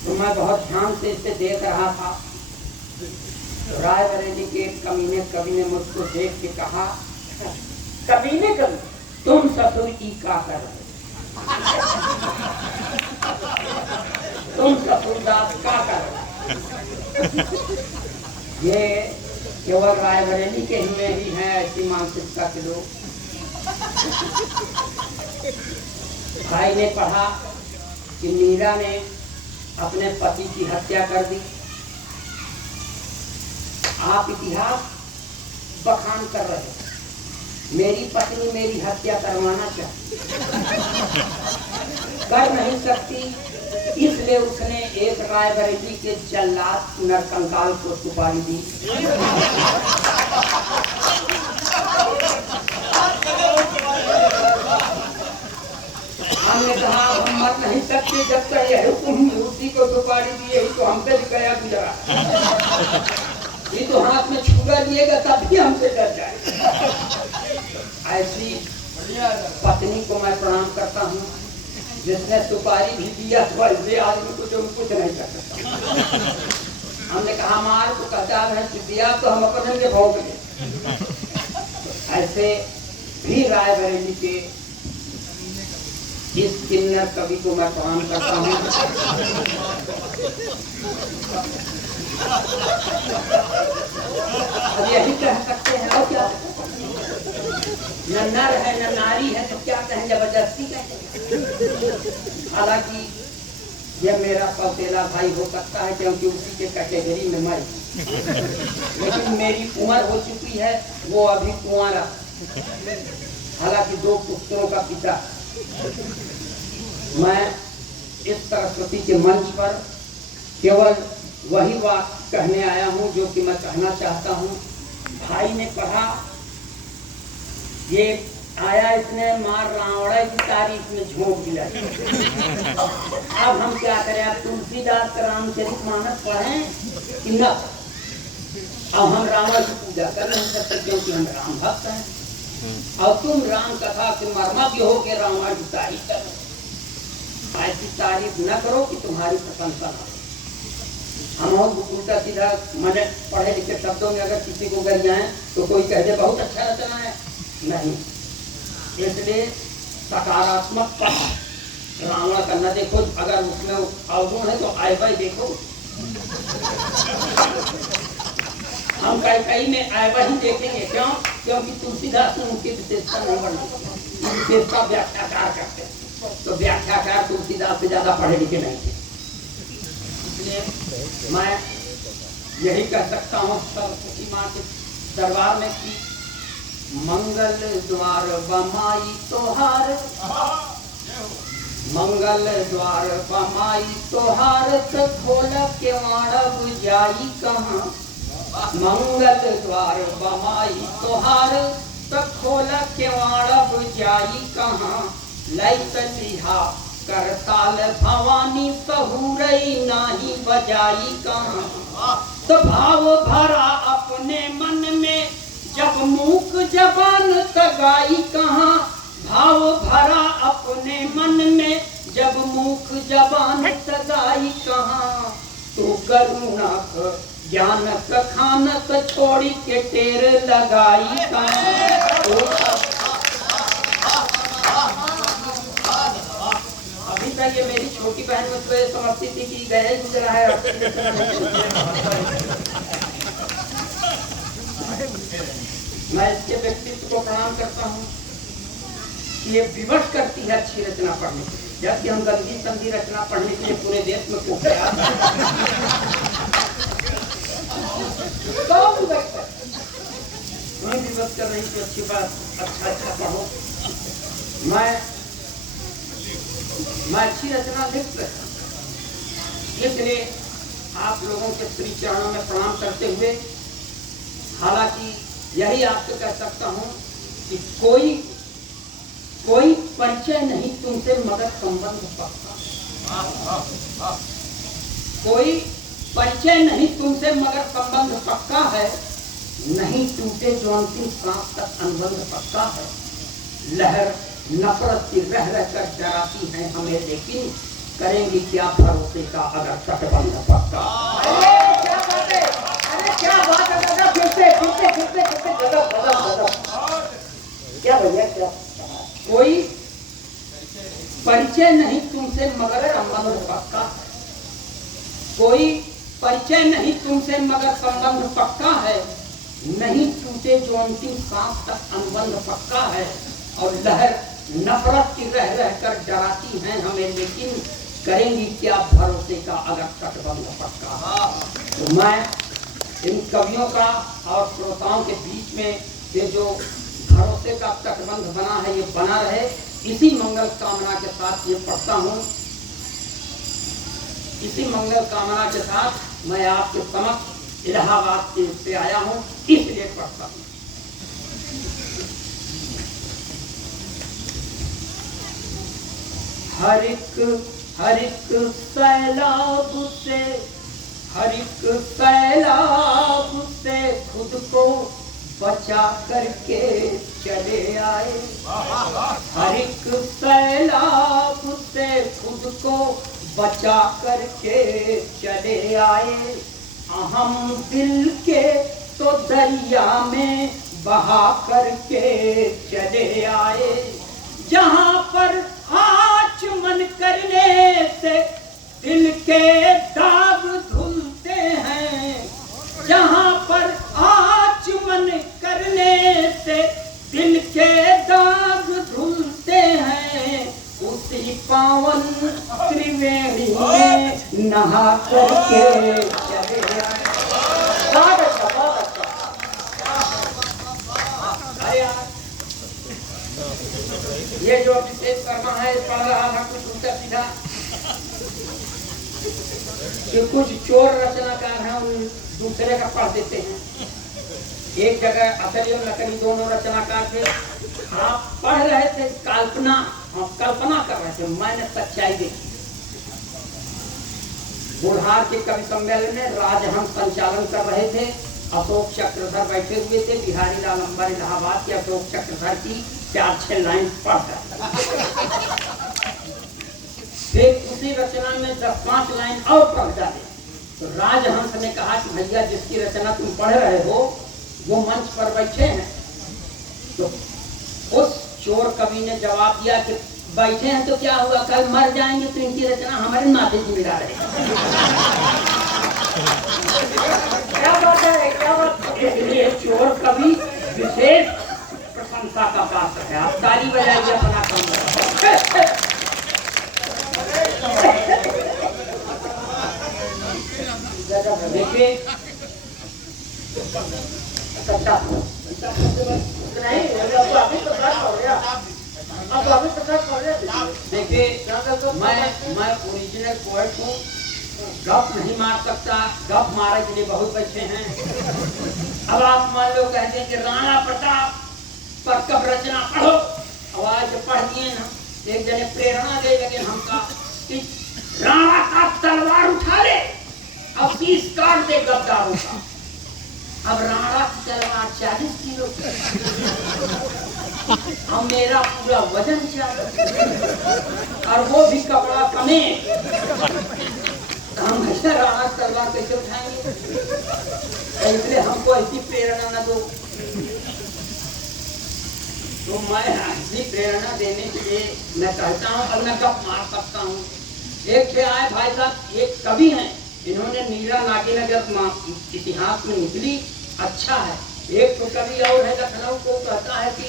तो मैं बहुत ध्यान से इसे देख रहा था। रायबरेली के एक कमीने कवि ने मुझको देख के कहा, कमीने कवि तुम ससुर की का कर रहे, तुम ससुरदास का कर रहे। ये केवल रायबरेली के में ही है ऐसी मानसिकता के लोग। भाई ने पढ़ा कि मीरा ने अपने पति की हत्या कर दी। आप इतिहास बखान कर रहे हैं, मेरी पत्नी मेरी हत्या करवाना चाहती, कर नहीं सकती, इसलिए उसने एक रायबरेली के जल्लाद नरकंकाल को सुपारी दी। हमने कहा हम मर नहीं सकते जब तक यह हुक्म उसी को सुपारी दिए, तो हमसे भी गया गुजरा। ये तो हाथ में छुरा लिएगा तब भी हमसे डर जाए। ऐसी पत्नी को मैं प्रणाम करता हूँ जिसने सुपारी भी दिया, तो ऐसे आदमी को जो कुछ नहीं कर सकता। हमने कहा मार तो कहता है दिया तो हम अपने के भोग गए। ऐसे भी रायबरेली के इस किन्नर कवि को मैं प्रणाम करता हूँ। अब यही कह सकते हैं और क्या, न नर है न नारी है तो क्या कहें, जबरदस्ती कहें। हालांकि यह मेरा सौतेला भाई हो सकता है क्योंकि उसी के कैटेगरी में मैं, लेकिन मेरी उम्र हो चुकी है, वो अभी कुंवारा, हालांकि 2 पुत्रों का पिता। मैं इस सरस्वती के मंच पर केवल वही बात कहने आया हूँ जो कि मैं कहना चाहता हूँ। भाई ने पढ़ा, ये आया इसने मार रावण की तारीफ में झोंक दिया। अब हम क्या करें, अब तुलसीदास रामचरितमानस पढ़ें कि न? अब हम रावण की पूजा कर नहीं सकते क्योंकि हम राम भक्त हैं, और तुम राम कथा के मर्मज्ञ हो के रावण की तारीफ करो। ऐसी तारीफ न करो कि तुम्हारी प्रशंसा न हो। हम उल्टा सीधा मजे पढ़े लिखे शब्दों में अगर किसी को गर जाए तो कोई कह दे बहुत अच्छा रचना है, नहीं। इसलिए सकारात्मक रावण का न देखो, अगर उसमें अवगुण है तो आय भाई देखो। हम कई में आय ही देखेंगे, क्यों? क्योंकि तुलसीदास ने उनकी विशेषता नहीं बढ़ाई, विशेषता व्याख्याकार करते हैं, तो व्याख्याकार तुलसीदास से ज्यादा पढ़े लिखे नहीं थे। इसलिए मैं यही कह सकता हूँ सरस्वती माँ के दरबार में कि मंगल द्वार बमाई तोहार, मंगल द्वार बमाई तोहार, तो खोल के वाड़ा बुझाई कहाँ। मंगल द्वार बमाई तोहार, तो खोल के वाड़ा बुझाई कहाँ। लैत लिहा करताल भवानी, सहूरई नाही बजाई कहाँ। तो भाव भरा अपने मन में, जब मूक जबान तगाई कहाँ। भाव भरा अपने मन में, जब मूक जबान तगाई कहाँ। तू करुणा ज्ञान खानत, छोड़ी के टेर लगाई कहाँ। अभी तक ये मेरी छोटी बहन मुझको ये समझती थी कि गया गुजरा है। मैं इसके व्यक्तित्व को प्रणाम करता हूँ कि ये विवश करती है अच्छी रचना पढ़ने के लिए, जबकि हम गंदी संधि रचना पढ़ने के लिए पूरे देश में कुख्यात मैं विवश कर रही थी। अच्छी बात, अच्छा पढ़ो। मैं अच्छी रचना लिख सकता, इसलिए आप लोगों के श्री चरणों में प्रणाम करते हुए, हालांकि यही आपसे कह सकता हूँ कि कोई परिचय नहीं तुमसे मगर संबंध पक्का। कोई परिचय नहीं तुमसे मगर संबंध पक्का है। नहीं टूटे जो अंतिम सांस तक अनुबंध पक्का है। लहर नफरत की रह रह कर डराती है हमें, लेकिन करेंगी क्या भरोसे का अगर तटबंध पक्का। अरे क्या बात है, अरे क्या बात है दादा, फिरते फिरते फिरते फिरते गजब गजब गजब। क्या भैया क्या। कोई परिचय नहीं तुमसे मगर संबंध पक्का, कोई परिचय नहीं तुमसे मगर संबंध पक्का है, नहीं टूटे जो अंतिम सांस तक अनुबंध पक्का है। और लहर नफरत की रह रह कर डराती हैं हमें, लेकिन करेंगी क्या भरोसे का अगर तटबंध पक्का। तो मैं इन कवियों का और श्रोताओं के बीच में ये जो भरोसे का तटबंध बना है ये बना रहे, इसी मंगल कामना के साथ ये पढ़ता हूँ। इसी मंगल कामना के साथ मैं आपके समक्ष इलाहाबाद से आया हूँ, इसलिए पढ़ता हूँ। हर एक सैलाब से, हर एक सैलाब से खुद को बचा करके चले आए। हर एक सैलाब से खुद को बचा करके चले आए। अहम दिल के तो दरिया में बहा करके चले आए। जहाँ पर आचमन करने से दिल के दाग धुलते हैं, जहाँ पर आचमन करने से दिल के दाग धुलते हैं, उसी पावन त्रिवेणी में नहा करके चले आए। बहुत अच्छा बहुत अच्छा। ये जो विशेष कर्मा है पढ़ रहा था कुछ उल्टा सीधा, कि कुछ चोर रचनाकार हैं उन दूसरे का पढ़ देते हैं। एक जगह असली और नकली दोनों रचनाकार थे। आप पढ़ रहे थे कल्पना, हम कल्पना कर रहे थे, मैंने सच्चाई देखी। बुढ़ार के कवि सम्मेलन में राजहंस संचालन कर रहे थे, अशोक चक्रधर बैठे हुए थे। बिहारी लाल अंबर इलाहाबाद के अशोक चक्रधर की 4-6 लाइन पढ़ रहे, फिर उसी रचना में 10-5 लाइन और पढ़ डाले। तो राजहंस ने कहा कि भैया जिसकी रचना तुम पढ़ रहे हो वो मंच पर बैठे हैं। तो उस चोर कवि ने जवाब दिया कि बैठे हैं तो क्या हुआ, कल मर जाएंगे तो इनकी रचना हमारे माथे की मिला रहे। क्या बात है, क्या बात है। इसलिए चोर कवि विशेष प्रशंसा का पात्र है। आप ताली बजाइए अपना काम। देखिए नहीं अब अभी तो बात हो गया, अब अभी तो बात हो गया। देखिए मैं ओरिजिनल पोएट हूँ, गप नहीं मार सकता, गप मारे के लिए बहुत बच्चे हैं। अब आप मान लो कहते हैं कि राणा प्रताप पर कब रचना पढ़ो, आवाज पढ़ दिए ना, एक जने प्रेरणा दे लगे हमका कि राणा का तलवार उठा ले अब 20 काट दे गद्दारों का। अब राणा की तलवार 40 किलो अब मेरा पूरा वजन 40 और वो भी कपड़ा कमे, हम ऐसा राणा तलवार कैसे उठाएंगे। इसलिए हमको ऐसी प्रेरणा न दो। तो मैं ऐसी प्रेरणा देने के लिए मैं कहता हूँ और मैं गप मार सकता हूँ। एक से आए भाई साहब, एक कवि हैं, इन्होंने नीला नागेनगर इतिहास में निकली, अच्छा है। एक तो कवि और है लखनऊ को कहता है कि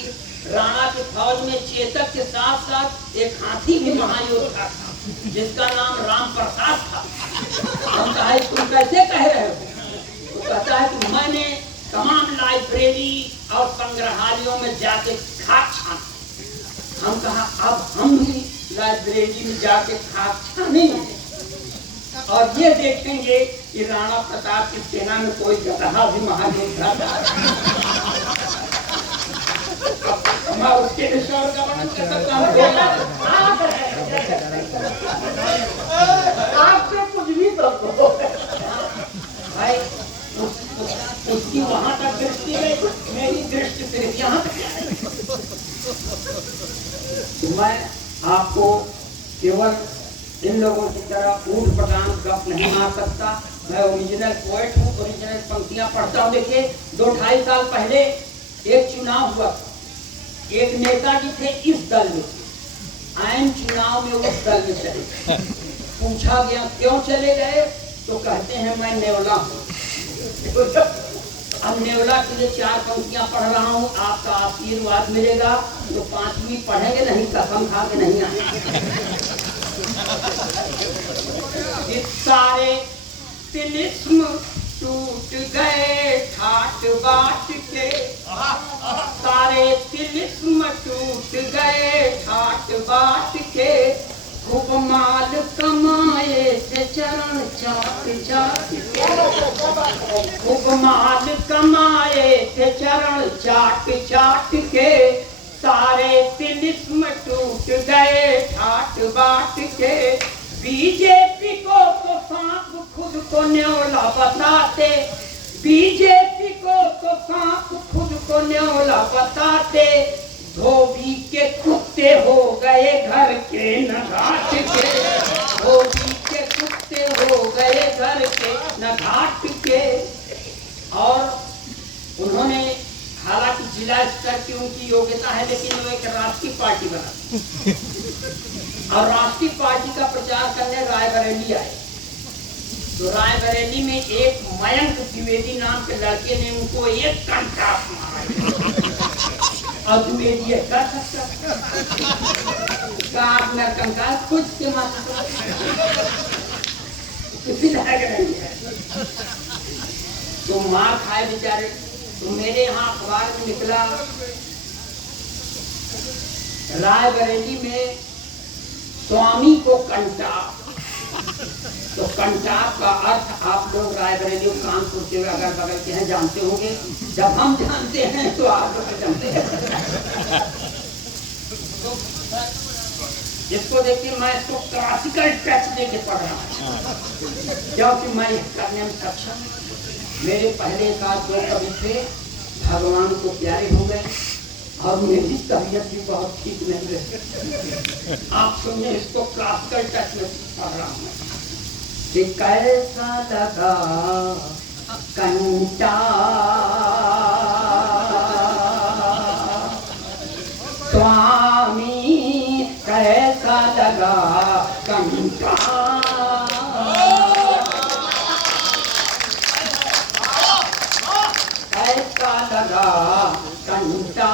राणा की फौज में चेतक के साथ साथ एक हाथी भी महायोद्धा था जिसका नाम राम प्रसाद था। हम कहा तुम कैसे कह रहे हो, तो कहता है कि मैंने तमाम लाइब्रेरी और संग्रहालयों में जाके खाक छान। हम कहा अब हम भी लाइब्रेरी में जाके खाक छानेंगे और ये देखेंगे कि राणा प्रताप की सेना में कोई गधा भी महायोद्धा था। मैं उसके विषय का वर्णन कर सकता हूँ। आपसे कुछ भी तो भाई उसकी वहां तक दृष्टि है, मेरी दृष्टि सिर्फ यहाँ तक है। मैं आपको केवल इन लोगों गप नहीं मार सकता। मैं ओरिजिनल पोएट हूँ, ओरिजिनल पंक्तियां पढ़ता हूँ। देखिए 2-2.5 साल पहले एक चुनाव हुआ था, एक नेताजी थे इस दल में, आयन चुनाव में उस दल में चले। पूछा गया क्यों चले गए, तो कहते हैं मैं नेवला हूँ। अब नेवला के लिए 4 पंक्तियां पढ़ रहा हूँ, आपका आशीर्वाद मिलेगा तो 5वीं पढ़ेंगे, नहीं कसम खा के नहीं आए। सारे तिलिस्म टूट गए ठाट बाट के, सारे तिलिस्म टूट गए ठाट बाट के, खूब माल कमाए थे चरण चाट चाट के, खूब माल कमाए थे चरण चाट चाट के, सारे तिलिस्म टूट गए ठाट बाट के। बीजेपी को तो सांप खुद को न्योला बताते, बीजेपी को तो सांप खुद को न्योला बताते, धोबी के कुत्ते हो गए घर के न घाट के, धोबी के कुत्ते हो गए घर के न घाट के। और उन्होंने हालांकि जिला स्तर की उनकी योग्यता है, लेकिन वो एक राष्ट्रीय पार्टी बना और राष्ट्रीय पार्टी का प्रचार करने रायबरेली आए। तो रायबरेली में एक मयंक द्विवेदी नाम के लड़के ने उनको एक कंटा मारा और द्विवेदी कर सकता कंकाल खुद के मारा नहीं है, तो मार खाए बेचारे। तो मेरे यहाँ अखबार में निकला, रायबरेली में स्वामी को कंटा। तो कंटा का अर्थ आप लोग रायबरेली और कानपुर के अगल बगल के हैं जानते होंगे, जब हम जानते हैं तो आप लोग जानते हैं। इसको देखिए, मैं इसको क्लासिकल टच देके पढ़ रहा हूँ क्योंकि मैं करने में सक्षम। मेरे पहले का 2 कवि थे, भगवान को प्यारे हो गए और मेरी तबीयत भी बहुत ठीक नहीं रही। आप सुनिए, इसको क्लासिकल टच में पढ़ रहा हूँ कि कैसा लगा कंटा स्वामी, कैसा लगा कंटा, कैसा लगा कंटा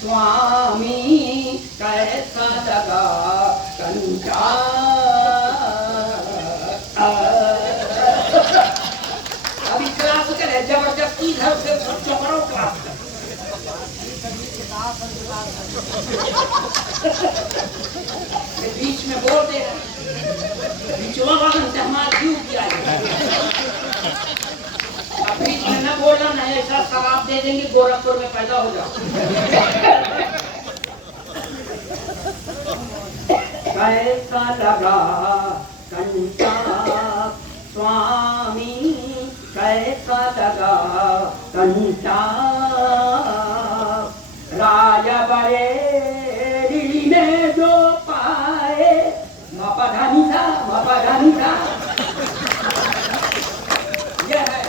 स्वामी, कैसा लगा कंटा। अभी क्लासिकल है, जबरदस्ती इधर से चौकड़ों क्लासिकल। बीच में बोल दे, बीचवा वाला हमारा क्यों किया, बीच में न बोलना नहीं, ऐसा शराब दे देंगे गोरखपुर में पैदा हो जाओ। कैसा लगा कंटा स्वामी, कैसा लगा कंटा, रायबरेली में जो पाए, मपधानी था मपधानी था। यह है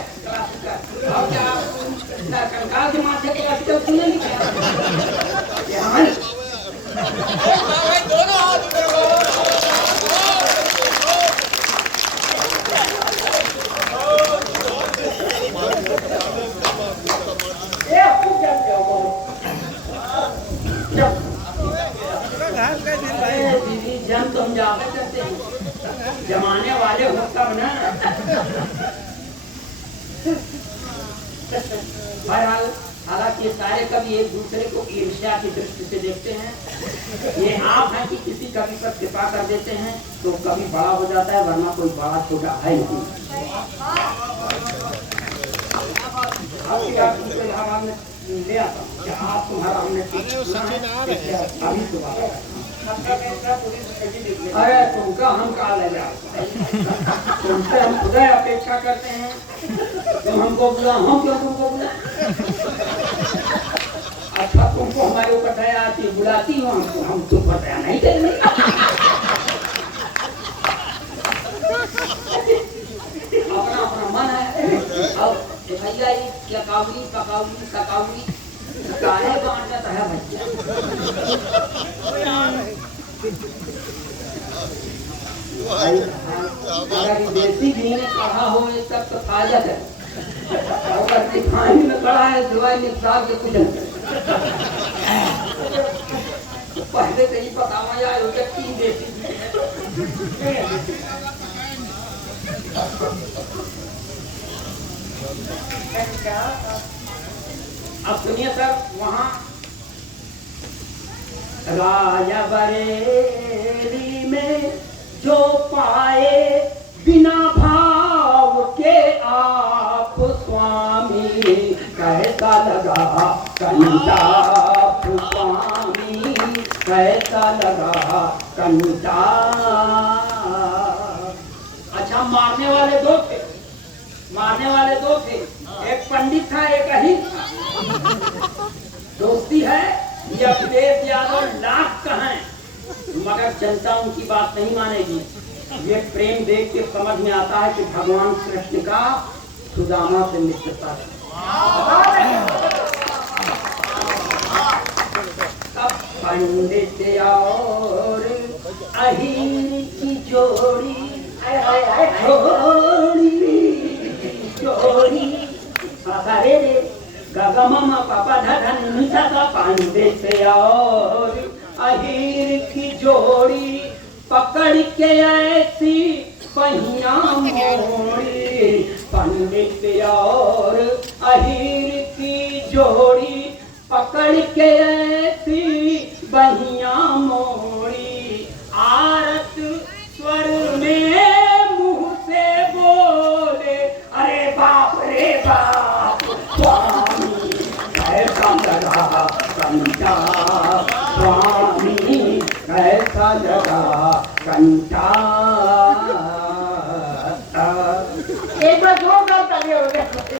और क्या कंकाल के माथे के अस्तर सुनेंगे क्या? दोनों हाथ जम तो हम जाते करते हैं, जमाने वाले हो तब ना। बहरहाल हालांकि सारे कवि एक दूसरे को ईर्ष्या की दृष्टि से देखते हैं। ये आप हैं कि किसी कवि पर कृपा कर देते हैं तो कवि बड़ा हो जाता है, वरना कोई बड़ा छोटा है नहीं। इलाहाबाद में ले आता हूँ कि आप तुम्हारा हमने अभी दोबारा। अरे तुमका हम कहा ले जाओ, तुमसे हम खुदा अपेक्षा करते हैं, तुम हमको बुला, हम क्यों तुमको बुला? अच्छा तुमको हमारे ऊपर दया आती, बुलाती हो हमको, हम तुम पर दया नहीं करेंगे। क्या कावड़ी पकावड़ी सकावड़ी काहे बांट जाता है भैया। अगर देसी घी ने कहा हो ये सब तो ताजा है, अगर रिफाइंड में कड़ा है दवाई निकाल के कुछ नहीं पहले से ही बतावा यार हो तीन देसी अब सुनिए सर, वहाँ राजा बरेली में जो पाए बिना भाव के आप स्वामी, कैसा लगा कंटाप स्वामी, कैसा लगा कंटाप। अच्छा, मारने वाले दो थे, एक पंडित था एक अहिर था। दोस्ती है ये अखिलेश यादव लाख कहें मगर जनता उनकी बात नहीं मानेगी। ये प्रेम देख के समझ में आता है कि भगवान कृष्ण का सुदामा से मित्रता है। अब पंडित और अहिर की जोड़ी गगमम पापा धन मिसा पंडित और अहिर की जोड़ी पकड़ के ऐसी पहिया मोड़ी, पंडित और अहिर की जोड़ी पकड़ के ऐसी बहिया मोड़ी, आरत स्वर में मुंह से बोले अरे बाप रे बाप स्वामी, कैसा लगा कंटाप स्वामी, कैसा लगा कंटाप।